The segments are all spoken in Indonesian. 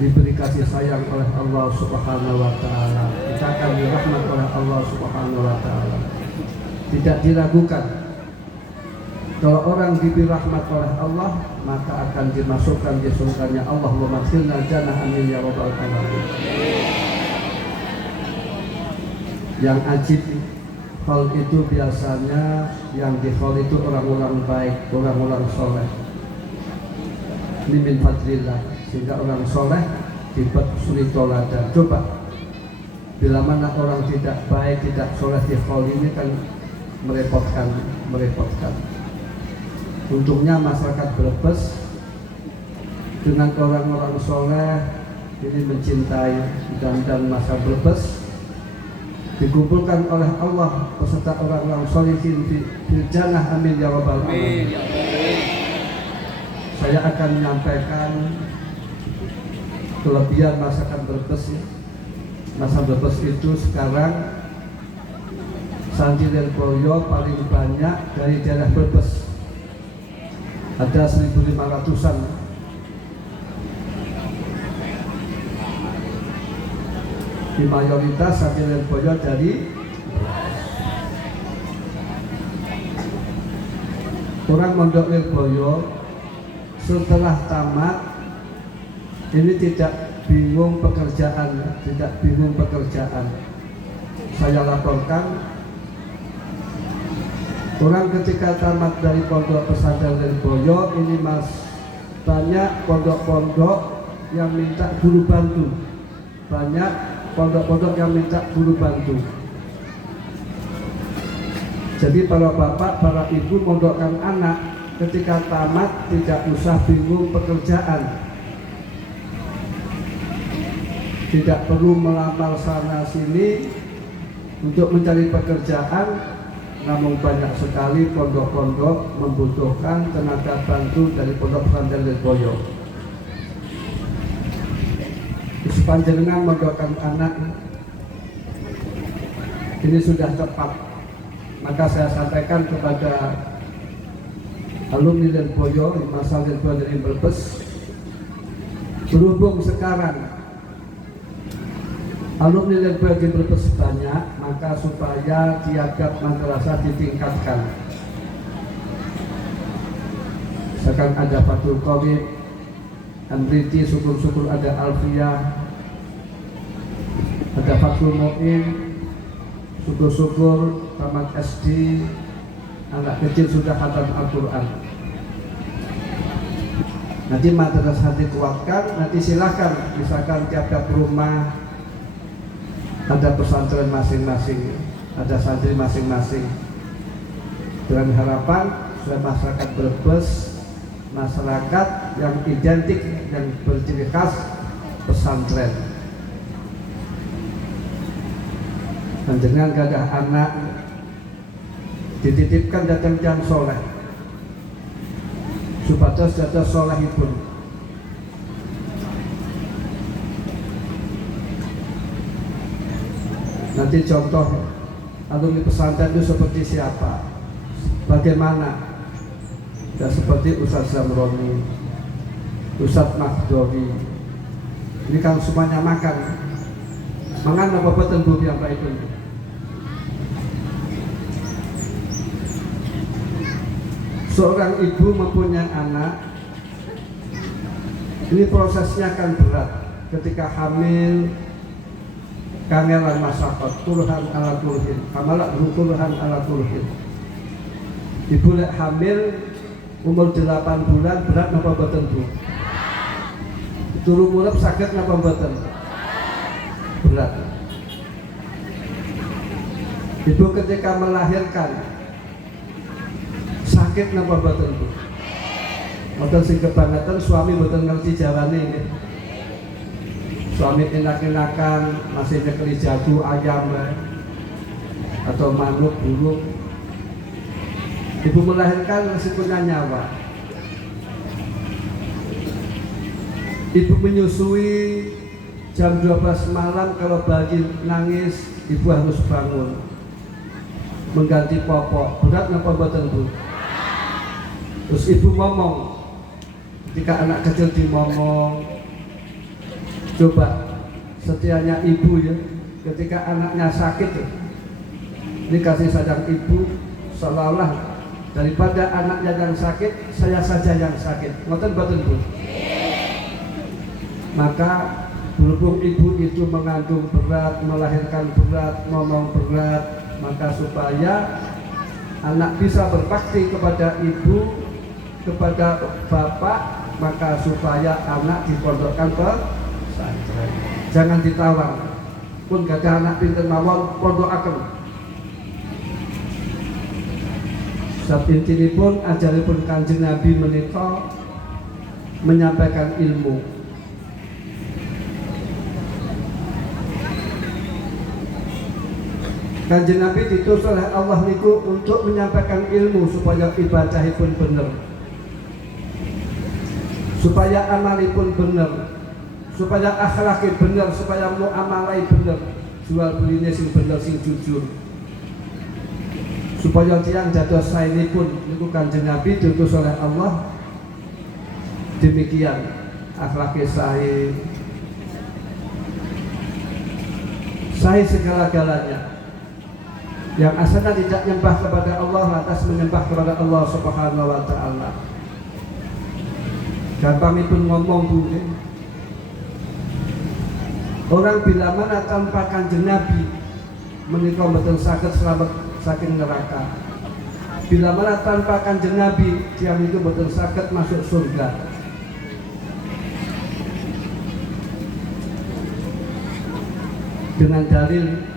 diberi kasih sayang oleh Allah Subhanahu wa Ta'ala, kita akan dirahmat oleh Allah Subhanahu wa Ta'ala. Tidak diragukan, kalau orang diberi rahmat oleh Allah, maka akan dimasukkan di surganya Allah. Allahumma akhirna jannah, amin ya rabbal alamin. Yang ajib, hal itu biasanya yang di hal itu orang-orang baik, orang-orang soleh. Ini min fadlillah, sehingga orang soleh dibuat suri toladan. Coba, bila mana orang tidak baik, tidak soleh di hal ini kan merepotkan. Untungnya masyarakat Brebes dengan orang-orang soleh ini mencintai, dan masa Brebes dikumpulkan oleh Allah beserta orang-orang solihin di jannah, amin ya rabbal alamin. Saya akan menyampaikan kelebihan masyarakat Brebes. Masa Brebes itu sekarang santri Lirboyo paling banyak dari daerah Brebes, ada 1.500-an. Di mayoritas santri Lirboyo dari orang Mondok Lirboyo. Setelah tamat ini tidak bingung pekerjaan. Saya laporkan, orang ketika tamat dari pondok pesantren Lirboyo ini mas, banyak pondok-pondok yang minta guru bantu. Jadi para bapak, para ibu mondokkan anak, ketika tamat tidak usah bingung pekerjaan, tidak perlu melamar sana sini untuk mencari pekerjaan. Namun banyak sekali pondok-pondok membutuhkan tenaga bantu dari pondok pesantren Lirboyo. Sepanjang mondokkan anak ini sudah tepat, maka saya sampaikan kepada alumni Lirboyo, masa Lirboyo dari Brebes, berhubung sekarang alumni Lirboyo di Brebes banyak, maka supaya tiagap madrasah ditingkatkan. Sekarang ada Fathul Qawid, Amriti, syukur-syukur ada Alfiyah, ada Fathul Mu'in, syukur-syukur tamat SD, anak kecil sudah khatam Al-Quran. Nanti madrasah dikuatkan, nanti silakan, misalkan tiap-tiap rumah ada pesantren masing-masing, ada santri masing-masing. Dengan harapan supaya masyarakat Brebes, masyarakat yang identik, yang berciri khas pesantren. Dan dengan gadah anak dititipkan datang jam soleh, supados dados solehipun. Nanti contoh alumni pesantren itu seperti siapa, bagaimana? Ya seperti Ustaz Zamroni, Ustaz Mahdori. Ini kan semuanya makan apa betul bu yang baik itu. Seorang ibu mempunyai anak, ini prosesnya akan berat ketika hamil. Kangelan masyarakat, turhan ala turhin, kamalak turhan ala turhin. Ibu lek hamil umur 8 bulan, berat napa boten bu? Turu mulep sakit napa boten? Berat. Ibu ketika melahirkan sakit napa boten bu? Boten sing kebangetan suami boten ngerti jawane nggih. Suami enak-enakan masih nyekeli jagu ayam atau manuk burung. Ibu melahirkan masih punya nyawa. Ibu menyusui jam 12 malam, kalau bayi nangis ibu harus bangun mengganti popok. Berat napa mboten bu? Terus ibu ngomong, ketika anak kecil dimomong, Coba setianya ibu ya, ketika anaknya sakit ya, dikasih sayang ibu, seolah-olah daripada anaknya yang sakit, saya saja yang sakit. Ngoten boten Bu? Maka berhubung ibu itu mengandung berat, melahirkan berat, ngomong berat, maka supaya anak bisa berbakti kepada ibu, kepada bapak, maka supaya anak dipondokkan pesantren. Jangan ditawar. Pun gak ada anak pinter mawon pondokaken. Sebab intinipun ajaripun Kanjeng Nabi menika menyampaikan ilmu. Kanjeng Nabi ditulis oleh Allah niku untuk menyampaikan ilmu supaya ibadahipun bener, supaya amalipun bener, supaya akhlaki bener, supaya muamalai bener, jual belinya sing bener, sing jujur, supaya tiyang dados saenipun niku Kanjeng Nabi diutus oleh Allah demikian akhlaki sae segala-galanya. Yang asalnya tidak menyembah kepada Allah lantas menyembah kepada Allah Subhanahu wa taala. Gampangipun ngomong Bu. Orang bila mana tanpa Kanjeng Nabi menika mboten saged selamat saking neraka. Bila mana tanpa Kanjeng Nabi tiyang itu mboten saged masuk surga. Dengan dalil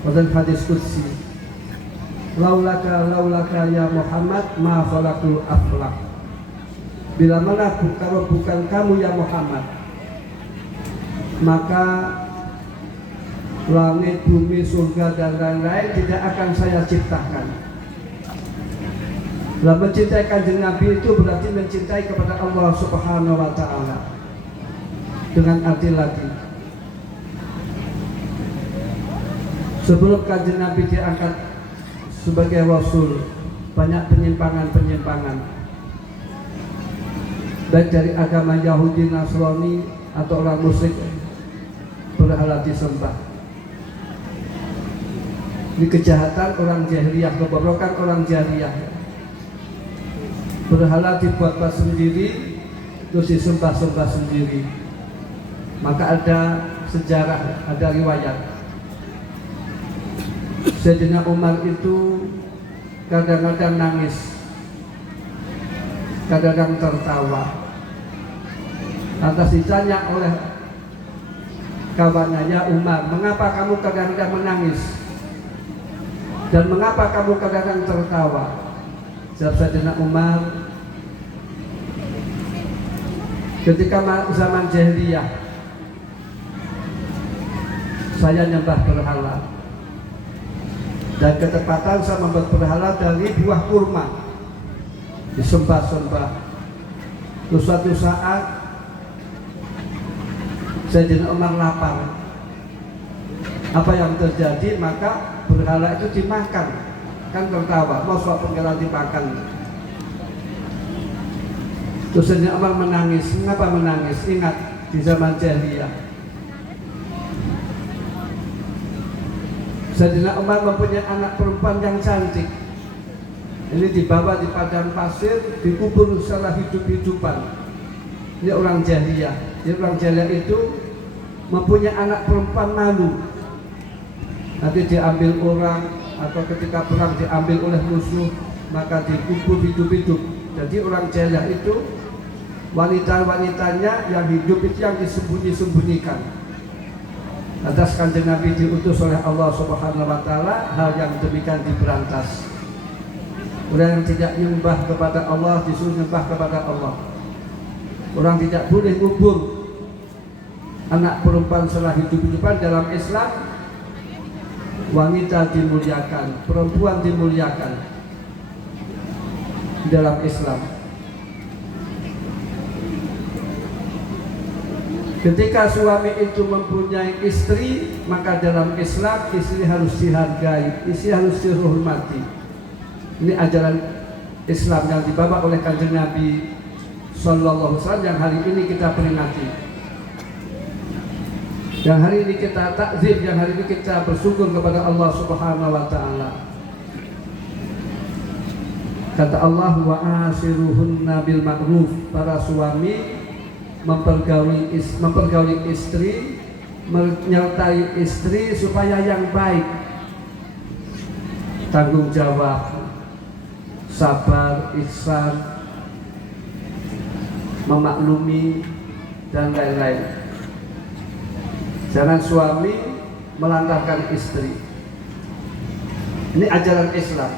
wonten hadis qudsi, laulaka ya Muhammad ma khalaqul aflaq. Bila mana kalau bukan kamu ya Muhammad, maka langit, bumi, surga dan lain-lain tidak akan saya ciptakan. Lah mencintai Kanjeng Nabi itu berarti mencintai kepada Allah Subhanahu wa taala. Dengan arti lagi, sebelum Kanjeng Nabi diangkat sebagai Rasul, banyak penyimpangan-penyimpangan, baik dari agama Yahudi, Nasrani atau orang musyrik berhala disembah. Ini kejahatan orang jahiliyah, kebobrokan orang jahiliyah. Berhala dibuat-buat sendiri, terus disembah-sembah sendiri. Maka ada sejarah, ada riwayat. Sayyidina Umar itu kadang-kadang nangis, kadang-kadang tertawa. Lantas ditanya oleh kawannya, ya Umar, mengapa kamu kadang-kadang menangis? Dan mengapa kamu kadang-kadang tertawa? Jawab Sayyidina Umar, ketika zaman jahiliyah saya nyembah berhala. Dan ketepatan saya membuat berhala dari buah kurma, disembah-sembah. Terus suatu saat Sayyidina Umar lapar. Apa yang terjadi? Maka berhala itu dimakan. Kan tertawa, mau suap berhala dimakan. Terus Sayyidina Umar menangis. Mengapa menangis? Ingat di zaman jahiliyah Sayyidina Umar mempunyai anak perempuan yang cantik. Ini dibawa di padang pasir, dikubur secara hidup-hidupan. Ini orang jahiliyah. Jadi orang jahiliyah itu mempunyai anak perempuan malu. Nanti diambil orang atau ketika perang diambil oleh musuh, maka dikubur hidup-hidup. Jadi orang jahiliyah itu wanita-wanitanya yang hidup itu yang disembunyi-sembunyikan. Atas Kanjeng Nabi diutus oleh Allah Subhanahu wa taala, hal yang demikian diberantas. Orang yang tidak menyembah kepada Allah disuruh menyembah kepada Allah. Orang tidak boleh kubur anak perempuan setelah hidup-hidupan. Dalam Islam wanita dimuliakan, perempuan dimuliakan dalam Islam. Ketika suami itu mempunyai istri, maka dalam Islam istri harus dihargai, istri harus dihormati. Ini ajaran Islam yang dibawa oleh Kanjeng Nabi Sallallahu Alaihi Wasallam yang hari ini kita peringati. Yang hari ini kita takzim, yang hari ini kita bersyukur kepada Allah Subhanahu wa taala. Kata Allah, wa asiruhunna bil ma'ruf. Para suami mempergauli istri, menyertai istri supaya yang baik, tanggung jawab, sabar, ihsan, memaklumi, dan lain-lain. Jangan suami melantarkan istri. Ini ajaran Islam.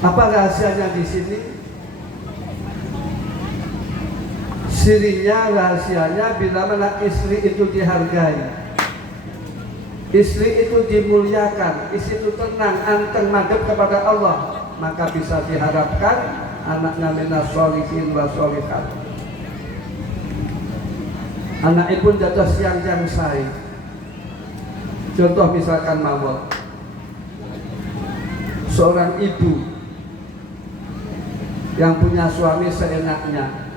Apa rahasianya di sini? Sirinya, rahasianya bila mana istri itu dihargai, istri itu dimuliakan, istri itu tenang, anteng, madhep kepada Allah, maka bisa diharapkan anaknya minas sholihin wa sholihat. Anak ibu dados yang sae. Contoh misalkan mawon, seorang ibu yang punya suami seenaknya,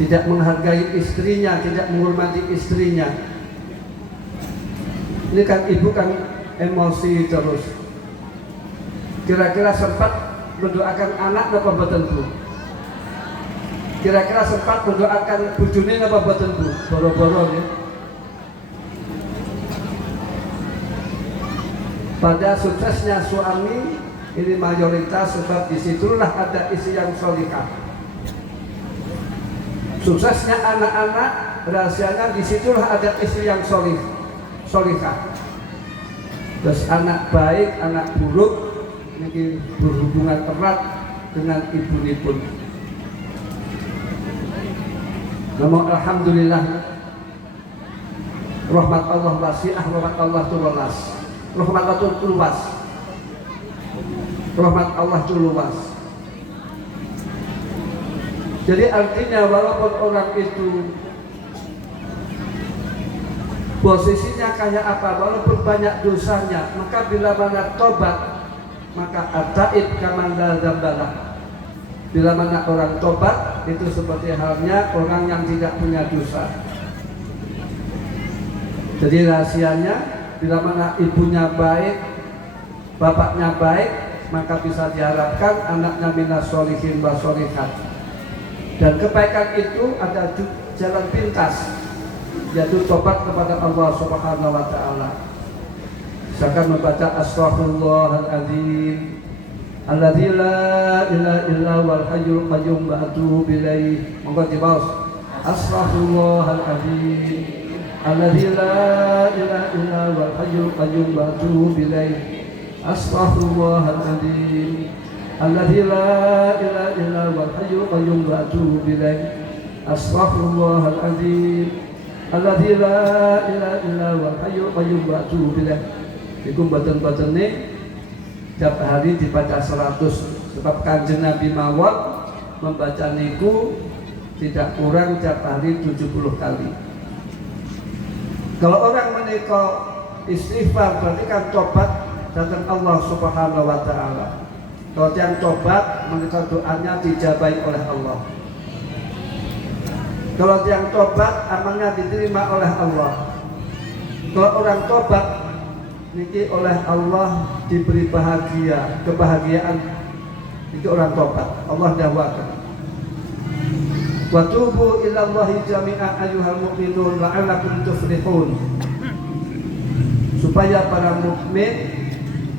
tidak menghargai istrinya, tidak menghormati istrinya. Ini kan ibu kan emosi terus. Kira-kira sempat mendoakan anak apa mboten Bu? Kira-kira sempat mendoakan bojone apa mboten Bu? Boro-boro ya. Pada suksesnya suami ini mayoritas sebab disitulah ada istri yang sholihah. Suksesnya anak-anak, rahasianya disitulah ada istri yang sholihah. Terus anak baik, anak buruk ini berhubungan erat dengan ibu-ibu. Namun alhamdulillah, rahmat Allah wasi'ah, rahmat Allah itu luas. Rahmat Allah itu luas. Rahmat Allah itu luas. Jadi artinya walaupun orang itu posisinya kayak apa, walaupun banyak dosanya, maka bila mana tobat, maka at-taib kaman la dzambalah. Bila mana orang tobat, itu seperti halnya orang yang tidak punya dosa. Jadi rahasianya, bila mana ibunya baik, bapaknya baik, maka bisa diharapkan anaknya minas sholihin wa sholihat. Dan kebaikan itu ada jalan pintas, yaitu tobat kepada Allah Subhanahu wa taala. Misalkan membaca astaghfirullahaladzim, alladzi la ilaha illa huwal hayyul qayyum wa atubu ilaih. Monggo dibaos. Astaghfirullahaladzim, alladzi la ilaha illa huwal hayyul qayyum wa atubu ilaih. Astaghfirullahaladzim, alladzi la ilaha illa huwal hayyul qayyum wa atubu ilaih. Astaghfirullahaladzim, alladzi la ilaha illa huwal hayyul qayyum wa atubu ilaih. Iku mboten-mbotene tiap hari dibaca 100, sebab Kanjeng Nabi mawon membaca niku tidak kurang tiap hari 70 kali. Kalau orang menika istighfar berarti kan tobat datang Allah Subhanahu wa taala. Kalau yang tobat menika doanya dijabahi oleh Allah. Kalau yang tobat amalnya diterima oleh Allah. Kalau orang tobat niki oleh Allah diberi bahagia, kebahagiaan. Itu orang tobat. Allah dawuhkan, wa tubu ilallahi jami'an ayyuhal mu'minun la'allakum tuflihun. Supaya para mukmin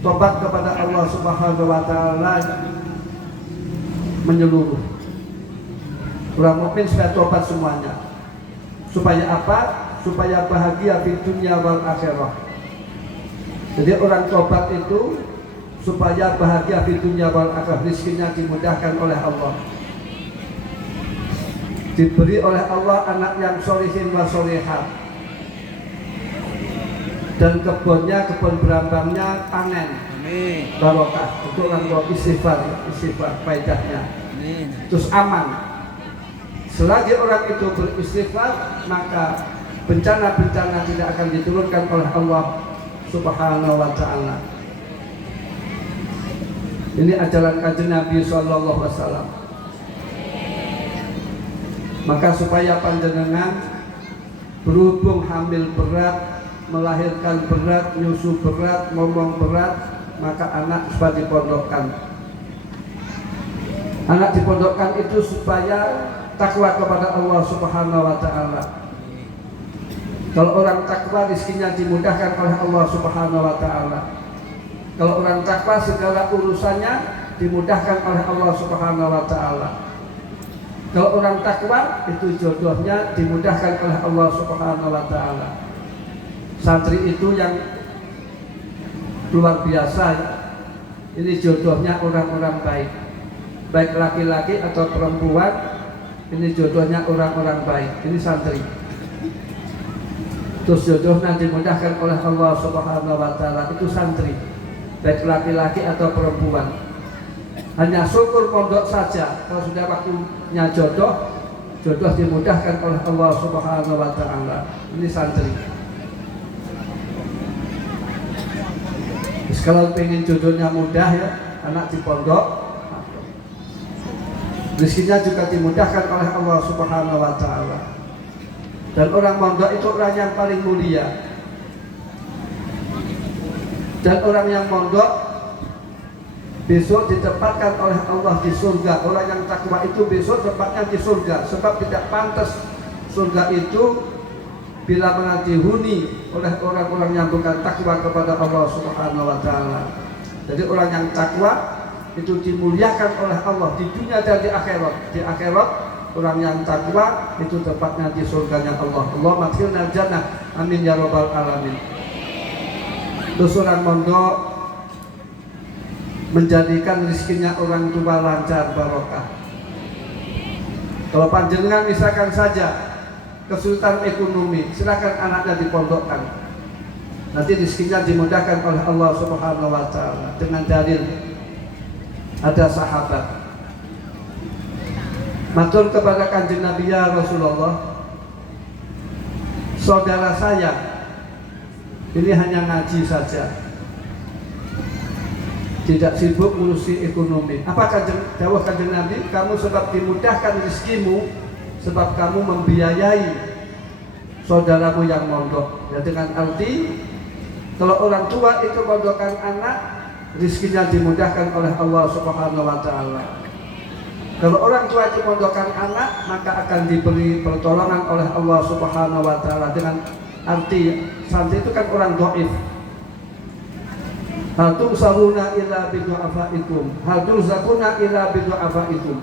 tobat kepada Allah Subhanahu wa taala menyeluruh. Orang mukmin supaya tobat semuanya. Supaya apa? Supaya bahagia di dunia wal akhirah. Jadi orang tobat itu supaya bahagia di dunia wal akhirah, rizkinya dimudahkan oleh Allah, diberi oleh Allah anak yang sholihin wa sholihat, dan kebunnya, kebun berambangnya panen, barokah. Itu orang tua istighfar faedahnya. Terus aman. Selagi orang itu beristighfar, maka bencana-bencana tidak akan diturunkan oleh Allah Subhanahu wa ta'ala. Ini ajaran Kanjeng Nabi sallallahu alaihi wasallam. Maka supaya panjenengan berhubung hamil berat, melahirkan berat, nyusu berat, ngomong berat, maka anak supaya dipondokkan. Anak dipondokkan itu supaya takwa kepada Allah Subhanahu wa Ta'ala. Kalau orang takwa, rizkinya dimudahkan oleh Allah Subhanahu wa Ta'ala. Kalau orang takwa, segala urusannya dimudahkan oleh Allah Subhanahu wa Ta'ala. Kalau orang takwa, itu jodohnya dimudahkan oleh Allah Subhanahu wa Ta'ala. Santri itu yang luar biasa. Ini jodohnya orang-orang baik, baik laki-laki atau perempuan. Ini jodohnya orang-orang baik. Ini santri. Terus jodohnya dimudahkan oleh Allah Subhanahu wa Ta'ala. Itu santri, baik laki-laki atau perempuan. Hanya syukur pondok saja. Kalau sudah waktunya jodoh, jodoh dimudahkan oleh Allah Subhanahu wa Ta'ala. Ini santri. Kalau pengen jodohnya mudah ya, anak di pondok, rezekinya juga dimudahkan oleh Allah Subhanahu wa Ta'ala. Dan orang pondok itu orang yang paling mulia. Dan orang yang pondok besok ditempatkan oleh Allah di surga. Orang yang takwa itu besok tempatnya di surga. Sebab tidak pantas surga itu bila mana dihuni oleh orang-orang yang bukan takwa kepada Allah Subhanahu wa Ta'ala. Jadi orang yang takwa itu dimuliakan oleh Allah di dunia dan di akhirat. Di akhirat orang yang takwa itu tempatnya di surganya Allah. Allahumma adkhilna jannah, amin ya rabbal alamin. Terus orang mondok menjadikan rezekinya orang tua lancar, barokah. Kalau panjenengan misalkan saja kesulitan ekonomi, silakan anaknya dipondokkan. Nanti rezekinya dimudahkan oleh Allah Subhanahu wa Ta'ala. Dengan dalil ada sahabat matur kepada Kanjeng Nabi, ya Rasulullah, saudara saya ini hanya ngaji saja, tidak sibuk ngurusi ekonomi. Apa jawab Kanjeng Nabi? Kamu sebab dimudahkan rezekimu, sebab kamu membiayai saudaramu yang mondok. Ya, dengan arti kalau orang tua itu mondokkan anak, rezekinya dimudahkan oleh Allah Subhanahu wa Ta'ala. Kalau orang tua itu mondokkan anak, maka akan diberi pertolongan oleh Allah Subhanahu wa Ta'ala. Dengan arti santri itu kan orang dhaif. Hal tumsaruna illa bidu'afaikum, hal turzakuna illa bidu'afaikum.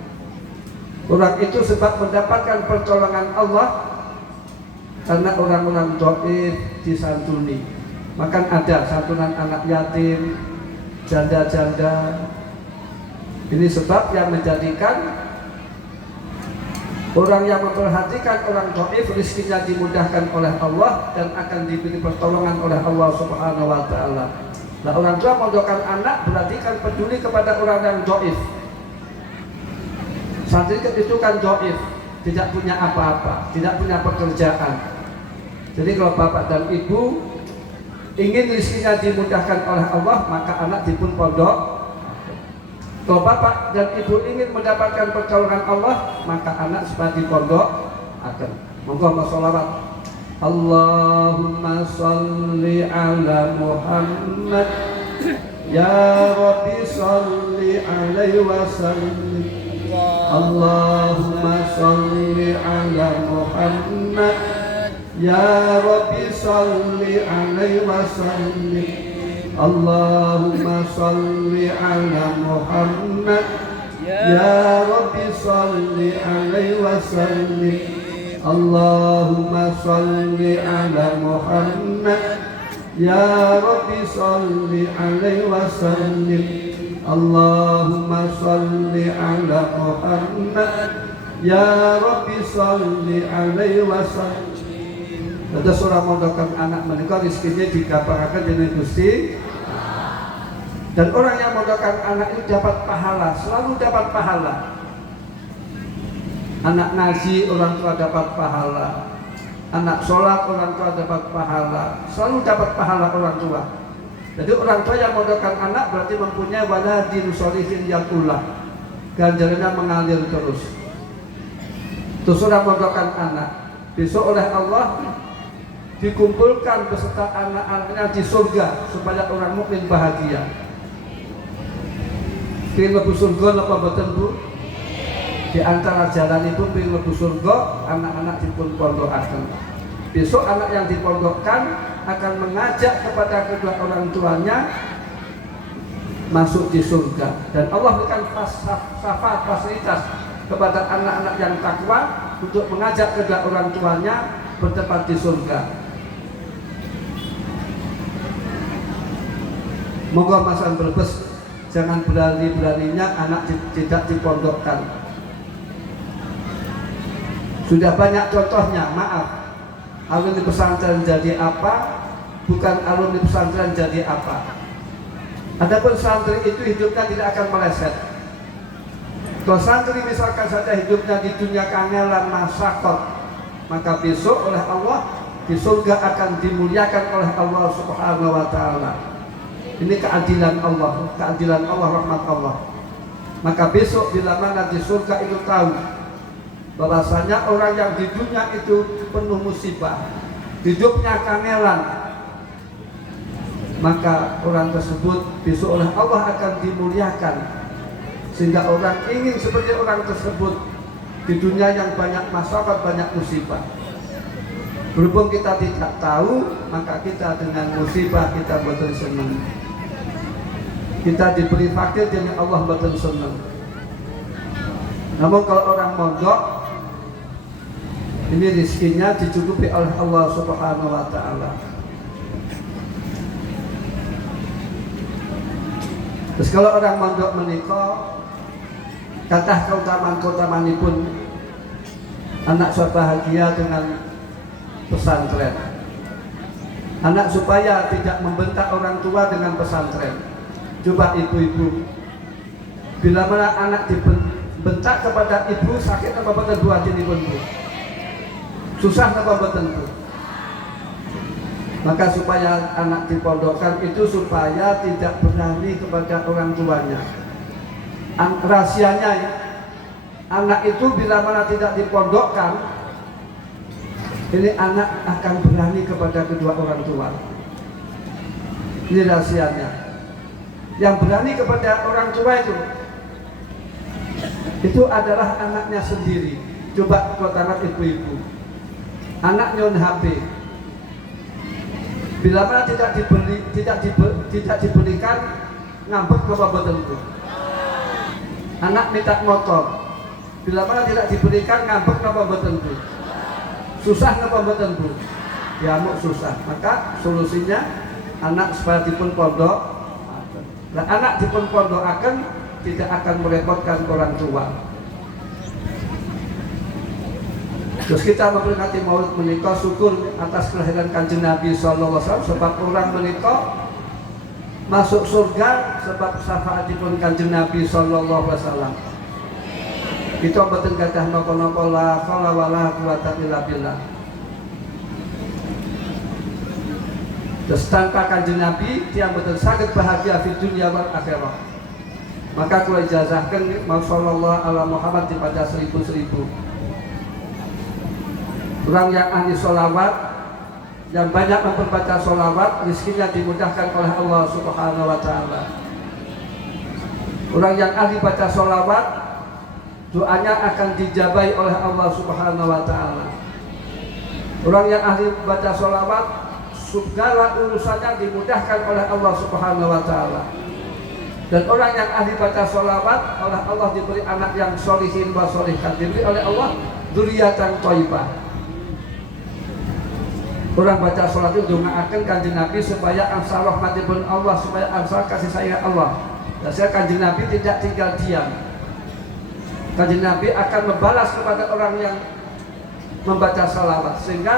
Orang itu sebab mendapatkan pertolongan Allah karena orang-orang dhaif disantuni. Maka ada santunan anak yatim, janda-janda. Ini sebab yang menjadikan orang yang memperhatikan orang dhaif rezekinya dimudahkan oleh Allah dan akan diberi pertolongan oleh Allah Subhanahu wa Ta'ala. Nah, orang tua mondokkan anak berarti kan peduli kepada orang yang dhaif. Santri itu kan dhaif, tidak punya apa-apa, tidak punya pekerjaan. Jadi kalau bapak dan ibu ingin rezekinya dimudahkan oleh Allah, maka anak dipun pondok. Kalau bapak dan ibu ingin mendapatkan pertolongan Allah, maka anak supaya dipondok akan. Monggo sholawat. Allahumma sholli ala Muhammad, ya Rabbi sholli alaihi wasallim. Allahumma sholli ala Muhammad, ya Rabbi sholli alaihi wasallim. Allahumma sholli ala Muhammad, ya Rabbi sholli alaihi wasallim. Allahumma sholli ala Muhammad, ya Rabbi sholli alaihi wasallim. Allahumma sholli ala Muhammad, ya Rabbi sholli alaihi wasallim. Ada surah mondokkan anak menikah rezekinya digaparakan dengan Gusti. Dan orang yang mondokkan anak itu dapat pahala, selalu dapat pahala. Anak ngaji orang tua dapat pahala, anak sholat orang tua dapat pahala, selalu dapat pahala orang tua. Jadi orang tua yang mondokkan anak berarti mempunyai waladin sholihin yang ulah, ganjarannya mengalir terus. Terus orang mondokkan anak, besok oleh Allah dikumpulkan beserta anak-anaknya di surga supaya orang mukmin bahagia. Pengen lebu surga apa betul bu? Di antara jalan itu pengen lebu surga, anak-anak dipun pondokaken. Besok anak yang dipondokkan akan mengajak kepada kedua orang tuanya masuk di surga, dan Allah berikan fasilitas kepada anak-anak yang takwa untuk mengajak kedua orang tuanya bertempat di surga. Moga Mas Brebes jangan berani-beraninya anak tidak dipondokkan. Sudah banyak contohnya, maaf. Alumni pesantren jadi apa? Bukan alumni pesantren jadi apa? Adapun santri itu hidupnya tidak akan meleset. Kalau santri misalkan saja hidupnya di dunia kangelan masakot, maka besok oleh Allah di surga akan dimuliakan oleh Allah Subhanahu wa Ta'ala. Ini keadilan Allah, rahmat Allah. Maka besok bila mana di surga itu tahu bahwasanya orang yang di dunia itu penuh musibah, hidupnya kangelan, maka orang tersebut besok oleh Allah akan dimuliakan, sehingga orang ingin seperti orang tersebut di dunia yang banyak masalah, banyak musibah. Berhubung kita tidak tahu, maka kita dengan musibah kita betul senang. Kita diberi fakir dengan Allah betul senang. Namun kalau orang mondok, ini rizkinya dicukupi oleh Allah Subhanahu wa Ta'ala. Terus kalau orang mondok menikah, kata keutamaan pun anak bahagia dengan pesantren. Anak supaya tidak membentak orang tua dengan pesantren. Coba ibu-ibu, bila mana anak dibentak kepada ibu, sakit apa betul bu hati ibu? Susah apa betul bu? Maka supaya anak dipondokkan itu supaya tidak berani kepada orang tuanya. Rahasianya ya, anak itu bila mana tidak dipondokkan, ini anak akan berani kepada kedua orang tua. Ini rahasianya. Yang berani kepada orang tua itu adalah anaknya sendiri. Coba kalau tamat ibu-ibu, anak nyon HP, bila mana tidak diberikan, ngambek ke betul bu. Anak minta motor, bila mana tidak diberikan, ngambek ke betul bu. Susah ke betul bu, diamuk susah. Maka solusinya anak supaya dipun pondok. Nah, anak dipun pondok tidak akan merepotkan orang tua. Terus kita memperingati Maulid menikah, syukur atas kelahiran Kanjeng Nabi Sallallahu Alaihi Wasallam, sebab orang menikah masuk surga sebab syafaatipun Kanjeng Nabi Sallallahu Alaihi Wasallam. Itu betul kata nopo-nopo la haula wala quwata illa billah. Terus tanpa Kanjeng Nabi tiang betul sangat bahagia di dunia wal akhirah. Maka kalau ijazahkan Sallallahu ala Muhammad dibaca 1000. Orang yang ahli sholawat, yang banyak memperbaca sholawat, rizkinya dimudahkan oleh Allah Subhanahu wa Ta'ala. Orang yang ahli baca sholawat, doanya akan dijabai oleh Allah Subhanahu wa Ta'ala. Orang yang ahli baca sholawat, segala urusannya dimudahkan oleh Allah Subhanahu wa Ta'ala. Dan orang yang ahli baca sholawat, oleh Allah diberi anak yang sholihin wa sholihat, diberi oleh Allah dzurriatan thayyibah. Orang baca sholat itu doakan Kanjeng Nabi supaya ansar rahmatipun Allah, supaya ansar kasih sayang Allah. Dan saya Kanjeng Nabi tidak tinggal diam. Kanjeng Nabi akan membalas kepada orang yang membaca sholawat, sehingga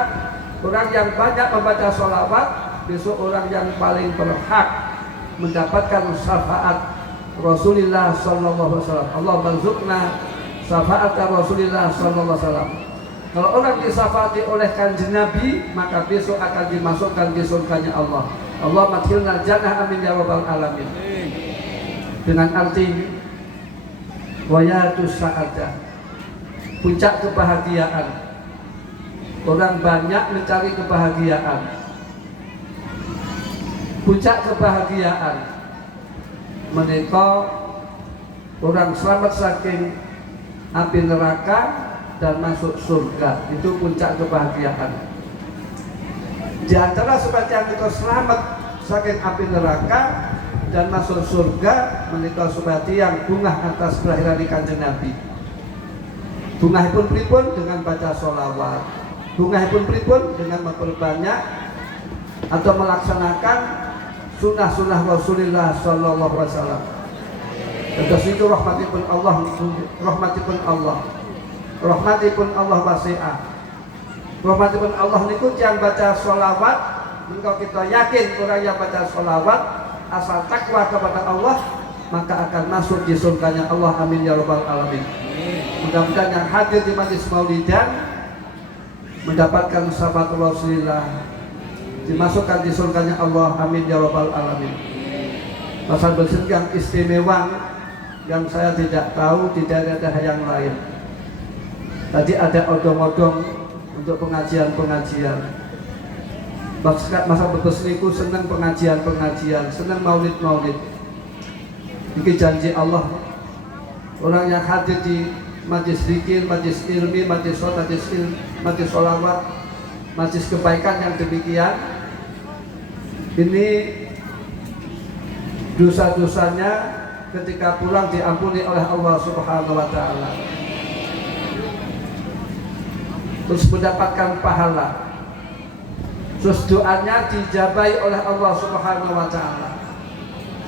orang yang banyak membaca sholawat besok orang yang paling berhak mendapatkan syafaat Rasulullah Sallallahu Alaihi Wasallam. Allah berzuqna syafaat Rasulullah Sallallahu Alaihi Wasallam. Kalau orang disyafaati oleh Kanjeng Nabi, maka besok akan dimasukkan di surganya Allah. Allah madkhilna jannah, amin ya rabbal alamin. Dengan arti wayatus sa'adah, puncak kebahagiaan. Orang banyak mencari kebahagiaan. Puncak kebahagiaan menika orang selamat saking api neraka dan masuk surga. Itu puncak kebahagiaan. Di antara sebab yang kita selamat saking api neraka dan masuk surga menika sebab yang bungah atas kelahiran Kanjeng Nabi. Bungahipun pripun dengan baca sholawat. Bungahipun pripun dengan memperbanyak atau melaksanakan sunnah-sunnah Rasulullah sallallahu alaihi wasallam. Terus itu rahmatipun Allah, rahmatipun Allah. Rahmatipun Allah wasi'ah. Rahmatipun Allah niku yang baca sholawat, engkau kita yakin orang yang baca sholawat asal takwa kepada Allah maka akan masuk di surganya Allah. Amin ya rabbal alamin. Mudah-mudahan yang hadir di majlis maulidan mendapatkan sahabat Rasulullah, dimasukkan di surganya Allah. Amin ya rabbal alamin. Pasal bersih yang istimewa yang saya tidak tahu di daerah yang lain. Tadi ada odong-odong untuk pengajian-pengajian. Masa bersihku senang pengajian-pengajian, senang maulid-maulid. Ini janji Allah. Orang yang hadir di majlis zikir, majlis ilmi, majlis sholawat, majlis kebaikan yang demikian, ini dosa-dosanya ketika pulang diampuni oleh Allah Subhanahu wa taala. Terus mendapatkan pahala. Terus doanya dijabai oleh Allah Subhanahu wa taala.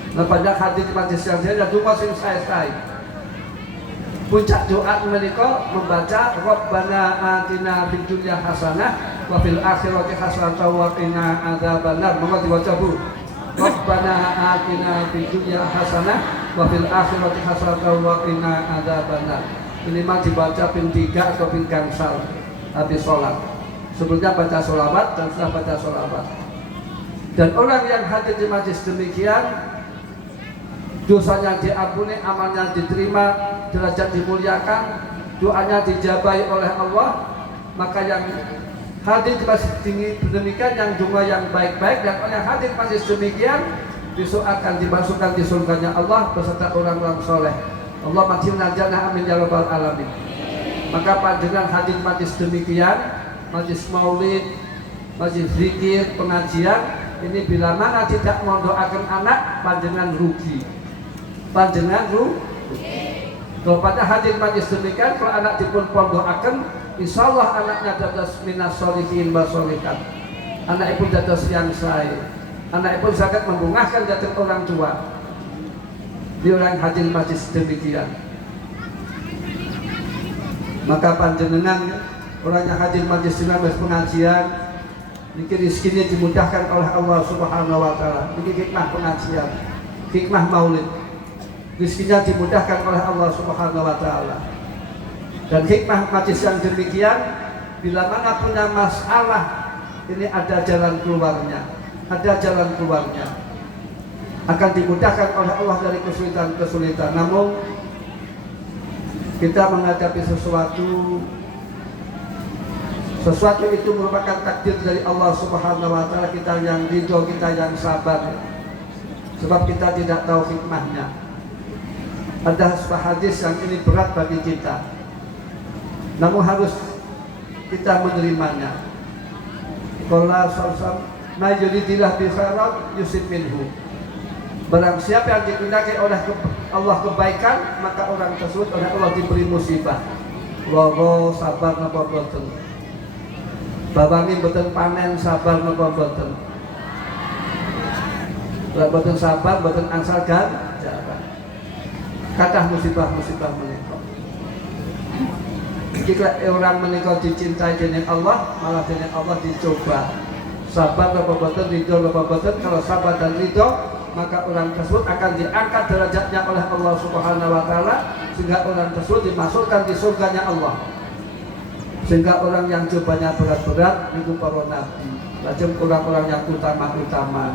Nah, pada hadir di majlis yang saya ada doa sing saya. Puncak doa menika membaca Rabbana atina fid dunya hasanah wa fil akhirati hasanah wa qina adzabannar. Monggo diwaca Bu. Rabbana atina fid dunya hasanah wa fil akhirati hasanah wa qina adzabannar. Ini mah dibaca ping 3 atau ping gangsal habis sholat. Sebelumnya baca sholawat dan setelah baca sholawat. Dan orang yang hadir di majlis demikian dosanya diampuni, amalnya diterima, derajat dimuliakan, doanya dijabai oleh Allah. Maka yang hadir di masjid demikian, yang doa yang baik-baik, dan orang yang hadir masjid demikian besok akan dimasukkan di surganya Allah beserta orang-orang soleh. Allah majilna jannah, amin ya rabbal alamin. Maka panjenengan hadir majlis demikian, majlis maulid, majlis zikir, pengajian, ini bila mana tidak mendoakan anak, panjenengan rugi. Panjenengan kalau pada hadir majlis demikian, kalau anak dipun pondokaken, insyaallah anaknya dados minas sholihin wa sholihat. Anakipun dados yang sae. Anakipun saged membungahkan dhateng orang tua. Di orang hadir majlis demikian. Maka panjenengan orang yang hadir majlis pengajian, niki rezekinya dimudahkan oleh Allah Subhanahu wa taala. Niki hikmah pengajian, hikmah maulid. Rezekinya dimudahkan oleh Allah Subhanahu wa taala. Dan hikmah majlis yang demikian, bila mana punya masalah, ini ada jalan keluarnya. Ada jalan keluarnya. Akan dimudahkan oleh Allah dari kesulitan-kesulitan. Namun kita menghadapi sesuatu itu merupakan takdir dari Allah Subhanahu wa taala. Kita yang ridho, kita yang sabar. Sebab kita tidak tahu hikmahnya. Ada sebuah hadis yang ini berat bagi kita, namun harus kita menerimanya. Qala sallallahu ma yuridillah bi khairan yusib minhu. Barang siapa yang dikehendaki oleh Allah kebaikan, maka orang tersebut oleh Allah diberi musibah. Wa sabar napa boten. Babangi boten panen sabar napa boten. Lah boten sabar boten angsal ganjaran. Kathah musibah-musibah menika. Jika orang menika dicintai dening Allah, malah dening Allah dicoba. Sabar apa boten, ridho apa boten. Kalau sabar dan ridho, maka orang tersebut akan diangkat derajatnya oleh Allah Subhanahu wa taala, sehingga orang tersebut dimasukkan di surganya Allah. Sehingga orang yang cobanya berat-berat itu para nabi, lajeng orang-orang yang utama-utama.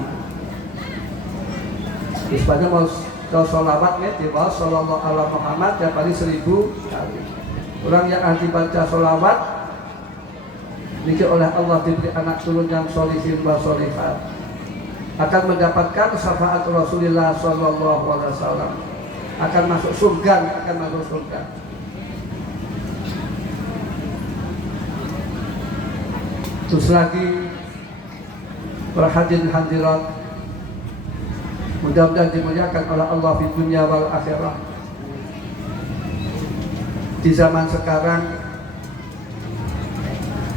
Sebenarnya mau sholawat ya, di bawah sallallahu alaihi Muhammad tiap hari 1000 kali. Orang yang ahli baca sholawat niki oleh Allah diberi anak turun yang sholihin wa sholihat akan mendapatkan syafaat Rasulullah sallallahu alaihi wasallam, akan masuk surga, akan masuk surga. Terus lagi para hadirin hadirat, mudah-mudahan dimuliakan oleh Allah di dunia wal akhirah. Di zaman sekarang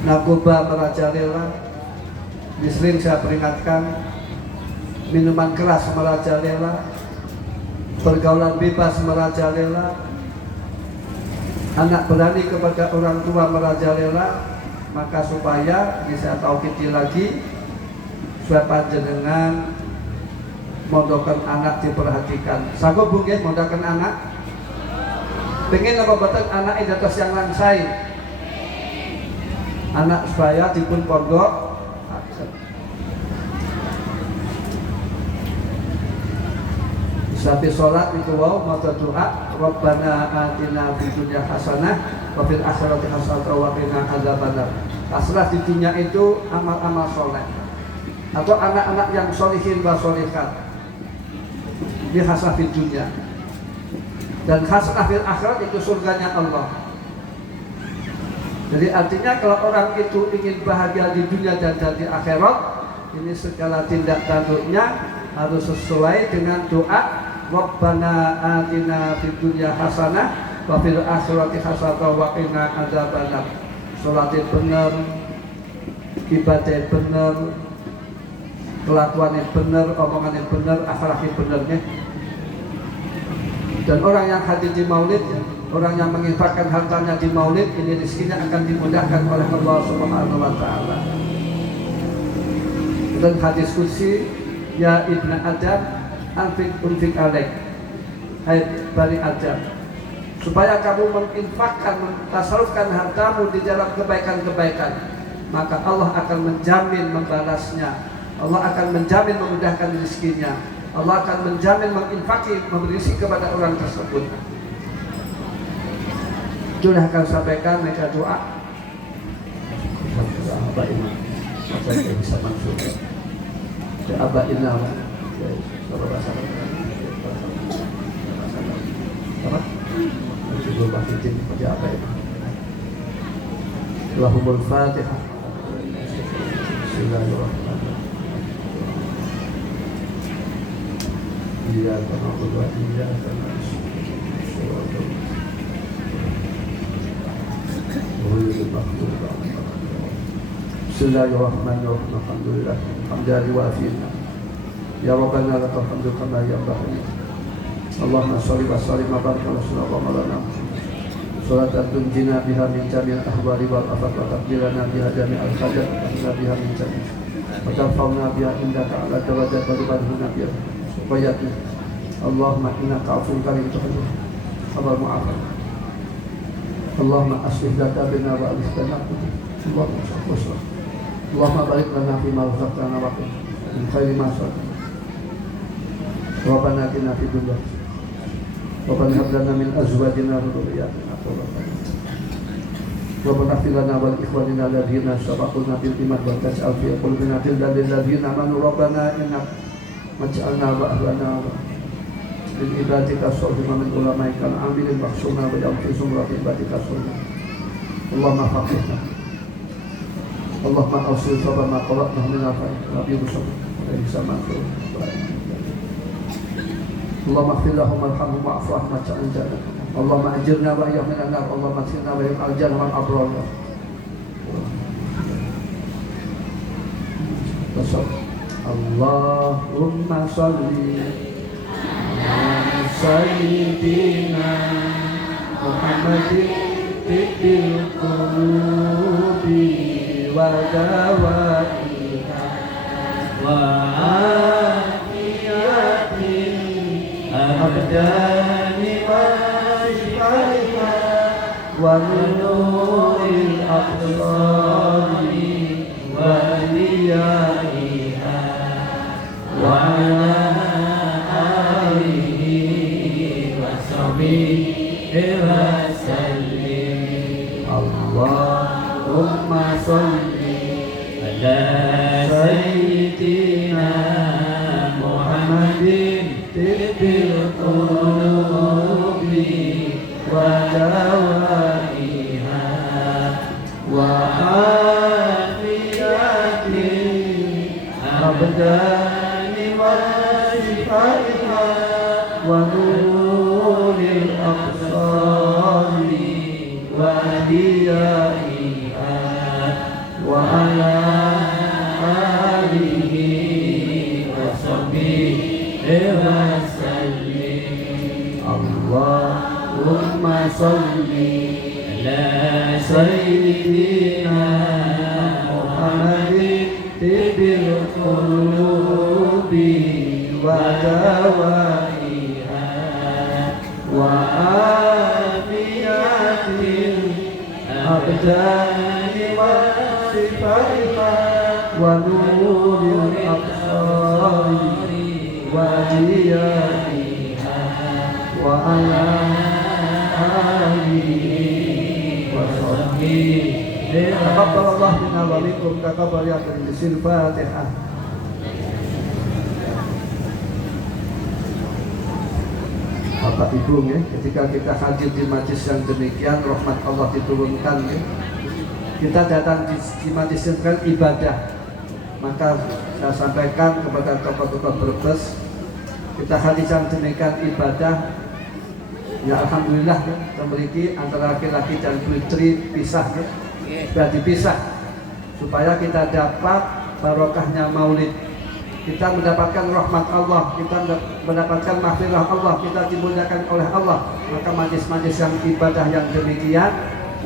narkoba merajalela, sering saya peringatkan, minuman keras merajalela, pergaulan bebas merajalela, anak berani kepada orang tua merajalela. Maka supaya bisa tahu kita lagi, supaya panjenengan mondokan anak diperhatikan. Sanggup mungkin mondokan anak? Pengen apa betul anak itu atas yang langsai? Anak supaya dipun pondok. Sampai sholat itu wow, mata doa, Rabbana atina fid dunya hasanah wa fil akhirati hasanah wa qina adzabannar. Pasrah di dunia itu amal-amal soleh atau anak-anak yang sholihin wa sholihat. Ini hasanah di dunia. Dan hasanah fil akhirat itu surganya Allah. Jadi artinya kalau orang itu ingin bahagia di dunia dan di akhirat, ini segala tindak tanduknya harus sesuai dengan doa Rabbana atina fid dunya hasanah wa fil akhirati hasanah wa qina adzabannar. Salatnya benar, ibadahnya benar, kelakuannya benar, omongannya benar, akhlaknya benar. Dan orang yang hadir di maulid, orang yang menginfakkan hartanya di maulid, ini rezekinya akan dimudahkan oleh Allah Subhanahu wa taala. Dan hadis qudsi, ya ibnu Adam, unfik alaik, hai bani Adam, supaya kamu menginfakkan, mentasarufkan hartamu di dalam kebaikan-kebaikan, maka Allah akan menjamin membalasnya. Allah akan menjamin memudahkan rezekinya. Allah akan menjamin menginfaki, memberi rezeki kepada orang tersebut. Sudah akan sampaikan mereka doa. Abah Imam, saya bisa masuk. Abah Imam, apa? Sebelum bahagian pada Abah Imam. Allahumma al-Fatihah. Bismillahirrahmanirrahim. Iyyaka na'budu wa iyyaka nasta'in. Bismillahirrahmanirrahim. Alhamdulillah. Hamdan wa fina. Ya Rabbana lakal hamdu kama yanbaghi. Allahumma shalli wa sallim wa barik ala sayyidina wa maulana salatan tunjina biha min jami'il ahwali wal afat wa taqdirana biha jami'al hajat wa biha min jami' wa tarfa'una biha indaka ala darajat wa tubalhuna biha supayati. Allahumma innaka afuwwun karim tuhibbul afwa mu'afa. Allahumma aslih lana bina wa alih lana. Allahumma barik lana fi ma razaqtana wa qina min khairi ma sa'alna. Rabbana atina fid dunya Rabbana hab lana min azwajina wa dhurriyyatina qurrata a'yun. Rabbana ighfir lana wa li ikhwanina alladhina sabaquna bil iman wa taj'al fi qulubina ghillan lil ladzina amanu rabbana innaka waj'alna wa ahlana min ibadika sholihin min ulamaika al-amilin waghfirna wa ja'al fi zumrati ibadika sholihin. Allahumma faqihna Allahumma awsil sabama ma qara'na min al-fa'id wa bi rusuli wa ihsan ma'sul. Allahumma ighfir lahum warhamhum wa'fu anhum waj'al jannah. Allahumma ajirna wa iyyahum minan nar. Allahumma aghfirna wa iyyahum al-jannah wal abrar. Allahumma shalli ala sayyidina Muhammadin tibbil qulubi wa dawaiha wa abdani wa shifaiha wa nuril absari wa liyaiha wa ala alihi wa sahbihi wa sallim. Allahumma sholli ala sayyidina Muhammadin tibbil qulubi wa dawaiha wa afiyatin abdani wa shifaiha wa nuril absari wa diyaiha wa ala alihi wa sahbihi wa sallim. Allahumma sholli ala sayyidina Muhammadin tibbil qulubi wa dawaiha wa afiyatin abdani wa sifaiha wa nuril absari wa diyaiha wa ala alihi wa sahbihi. Taqabbalallahu minna wa minkum taqabbal ya karim. Al-Fatihah. Bapak Ibu ya, ketika kita hadir di majlis yang demikian, rahmat Allah diturunkan ya. Kita datang di majlis yang kan ibadah. Maka saya sampaikan kepada tokoh-tokoh Brebes, kita hadir yang demikian ibadah. Ya alhamdulillah ya, memiliki antara laki-laki dan putri pisah ya. Sudah dipisah supaya kita dapat barokahnya maulid, kita mendapatkan rahmat Allah, kita mendapatkan maghfirah Allah, kita dimuliakan oleh Allah. Maka majlis-majlis yang ibadah yang demikian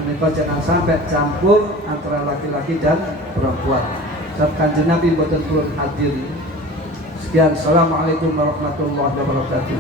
menikah jangan sampai campur antara laki-laki dan perempuan. Sebab Kanjeng Nabi boten purun hadir. Sekian, assalamualaikum warahmatullahi wabarakatuh.